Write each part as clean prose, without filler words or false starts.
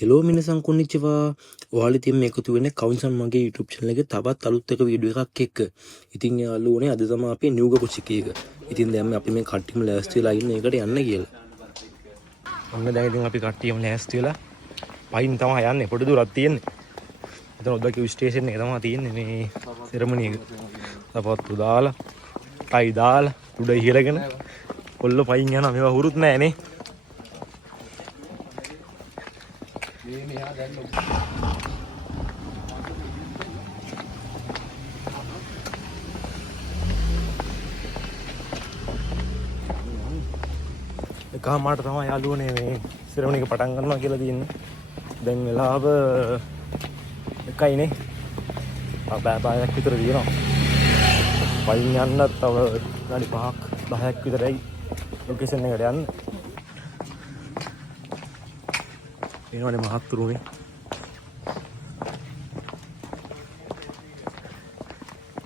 Hello මිනිසන් කොන්නිච්චවා ඔයාලා ඉතින් මේ එකතු වෙන්නේ කවුන්සන් මගේ YouTube channel එකේ තවත් අලුත් එක වීඩියෝ එකක් එක්ක. ඉතින් යාළුවනේ අද තමයි අපි නියුග පුචික එක. ඉතින් දැන් අපි මේ කට්ටියම ලෑස්ති වෙලා ඉන්නේ ඒකට යන්න කියලා. ඔන්න දැන් ඉතින් අපි කට්ටියම ලෑස්ති වෙලා පයින් තමයි යන්නේ. පොඩි දුරක් තියෙන්නේ. එතන ඔද්දකියු ස්ටේෂන් එක තමයි තියෙන්නේ මේ සෙරමනි එක. තපත්තු දාලා, ටයි දාලා, උඩ ඉහළගෙන කොල්ල පයින් යනවා. මේවා හුරුත් නෑ නේ. එකමාරට තමයි යාළුවනේ මේ සෙරමනි එක පටන් ගන්නවා කියලා තියෙන්නේ. දැන් වෙලාව 1යිනේ. බෑබෑයක් විතර දිනනවා. පයින් යන්න තව විනාඩි 5ක් 10ක් විතරයි ලොකේෂන් එකට යන්න. එනවනේ මහත්තුරුනේ.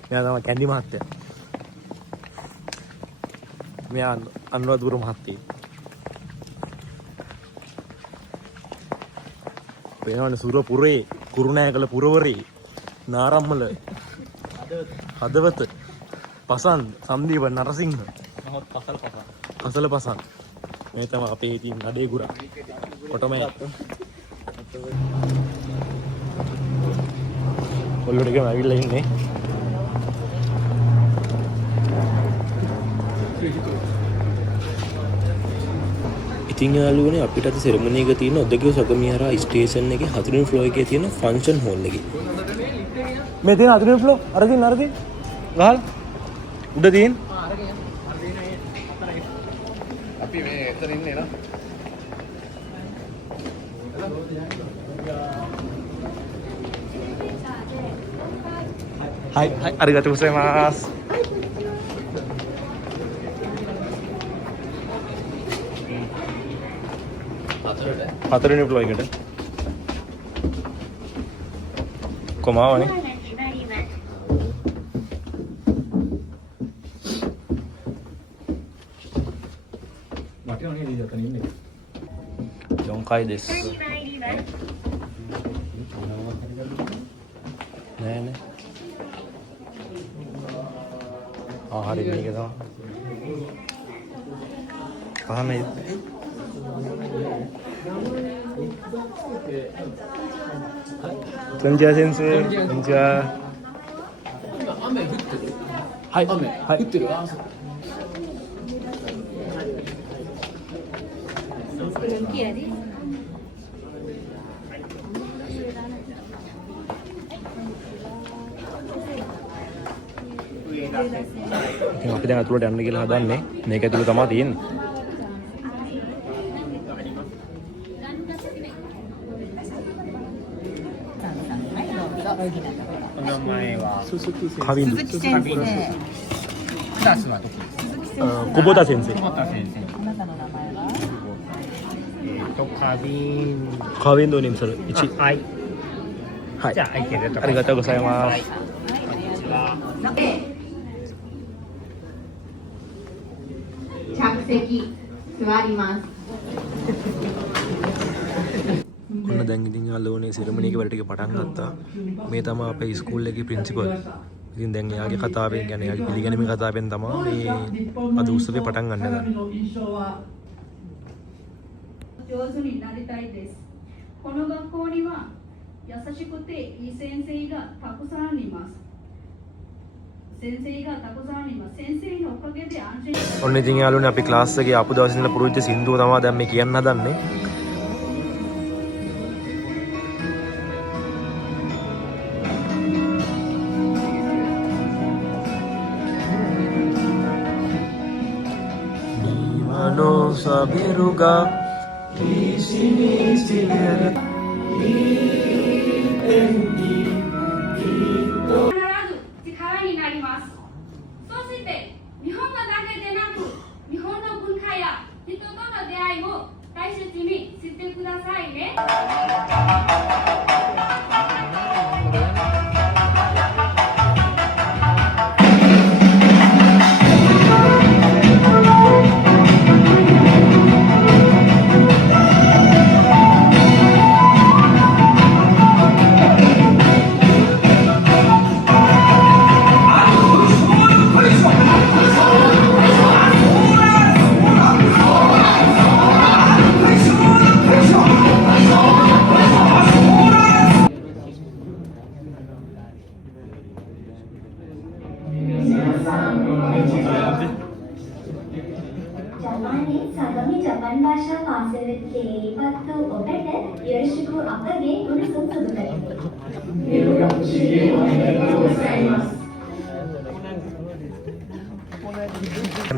මෙයා තමයි කැන්ඩි මහත්තයා. මෙයා අනුරාධපුර මහත්තයෙක්. වෙනවනේ සුරපුරේ කුරුණෑගල පුරවරේ නාරම්මල හදවත පසන් සම්දීප නරසිංහ කසල පසන් මේ තමයි අපේ තියෙන නඩේ ගුරා කොටමල ඔල්ලුට ගම ඇවිල්ලා ඉන්නේ. ඉතින් යාළුවනේ අපිට අද සෙරමනි එක තියෙන ඔද්දකියු සගමිහාරා ස්ටේෂන් එකේ 4 වෙනි ෆ්ලෝර් එකේ තියෙන ෆන්ක්ෂන් හෝල් එකේ. මේ තියෙන 4 වෙනි ෆ්ලෝර් අරගෙන ගහලා උඩ තියෙන අපි මේ එතන ඉන්නේ නා. හයි අරිගාතෝ ගොසයිමාස්. හතරවෙනි ෆ්ලෝර් එකට කොමාවනේ. Yonkai desu. නෑ නේ. හරි මේක තමයි. පහනේ. konnichiwa sensei. konnichiwa.はいはい。降ってる。අපි දැන් අතුලට යන්න කියලා හදන්නේ. මේක ඇතුළේ තමයි තියෙන්නේ.カビンド。鈴木先生。クラスはどこですか？久保田先生。久保田先生。あなたの名前は？カビンドにする。1。はい。はい。じゃあ、ありがとうございます。着席座ります。ඔන්න දැන් ඉතින් යාළුවනේ සෙරමනි එක වැඩ ටික පටන් ගත්තා. මේ තමයි අපේ ඉස්කෝලේ එකේ ප්‍රින්සිපල්. ඉතින් දැන් එයාගේ කතාවෙන් කියන්නේ එයාගේ පිළිගැනීමේ කතාවෙන් තමයි මේ අද උත්සවය පටන් ගන්න ගන්නේ. 上手になりたいです。この学校には優しくていい先生がたくさんいます。先生がたくさんいます。先生のおかげで安心。ඔන්න ඉතින් යාළුවනේ අපි ක්ලාස් එකේ ආපු දවසේ ඉඳලා පුරුද්ද සින්දුව තමයි දැන් මේ කියන්න හදන්නේ. Sabiruga di sini silir di endi itu 必ず力になります。そして日本語だけでなく日本の文化や人との出会いも大切にしてくださいね。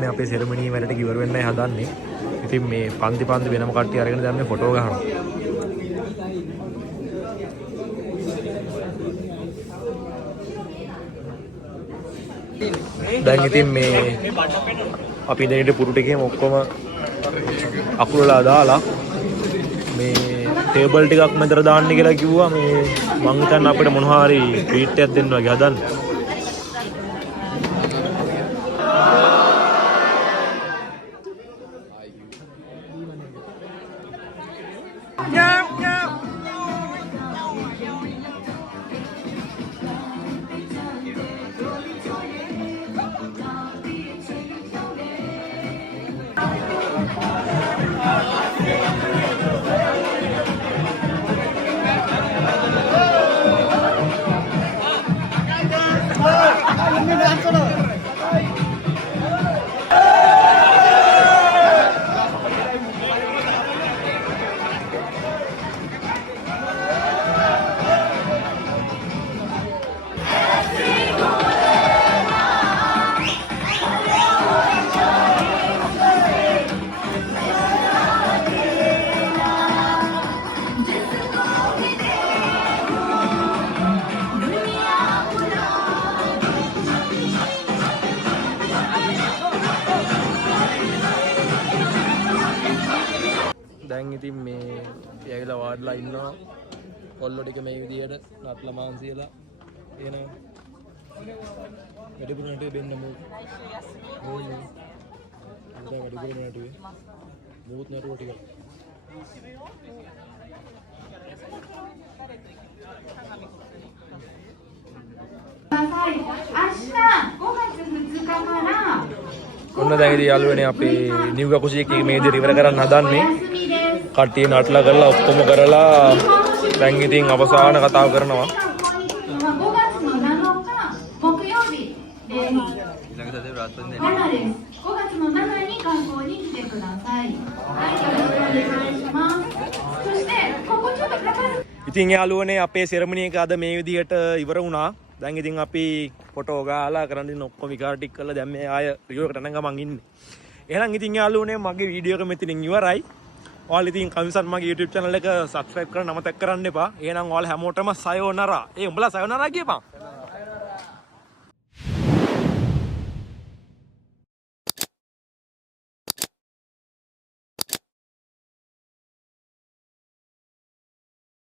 මේ අපේ සෙරමනී වැඩට ඉවර වෙන්නයි හදන්නේ. ඉතින් මේ පන්ති වෙනම කට්ටිය අරගෙන දැන් මේ ෆොටෝ ගහනවා. දැන් ඉතින් මේ අපි ඉඳන් පුරු ටිකේම ඔක්කොම අකුරලා දාලා මේ ටේබල් ටිකක් මැදට දාන්න කියලා කිව්වා. මේ මං හිතන්නේ අපිට මොනවා හරි ට්‍රීට් එකක් දෙන්න වගේ හදන්න. දැන් ඉතින් මේ ඇවිල්ලා වාඩිලා ඉන්නවා. කොල්ලෝ ටික මේ විදියට නටලා මාන්සියලා එනවා. වැඩිපුර නටුවේ බෙන්න මූ. ඕනේ. දැන් වැඩිපුර නටුවේ. මූත් නටුව ටික. ඔන්න දැන් ඉතින් යාළුවනේ අපේ නිව් ගකුසිය එකේ මේ විදිහට ඉවර කරන්න හදන්නේ. කට්ටිය නටලා කරලා ඔක්කොම කරලා දැන් ඉතින් අවසාන කතාව කරනවා. ඉතින් යාළුවනේ අපේ සෙරමනි එක අද මේ විදිහට ඉවර වුණා. දැන් ඉතින් අපි ෆොටෝ ගාලා කරන් ඉන්න ඔක්කොම විකාර ටික කරලා දැන් මේ ආය රියෝ එකට යන ගමන් ඉන්නේ. එහෙනම් ඉතින් යාළුවනේ මගේ වීඩියෝ එක මෙතනින් ඉවරයි. ඔයාලා ඉතින් කවිසන් මගේ YouTube channel එක subscribe කරන්න අමතක කරන්න එපා. එහෙනම් ඔයාලා හැමෝටම සයෝනරා. උඹලා සයෝනරා කියපන්.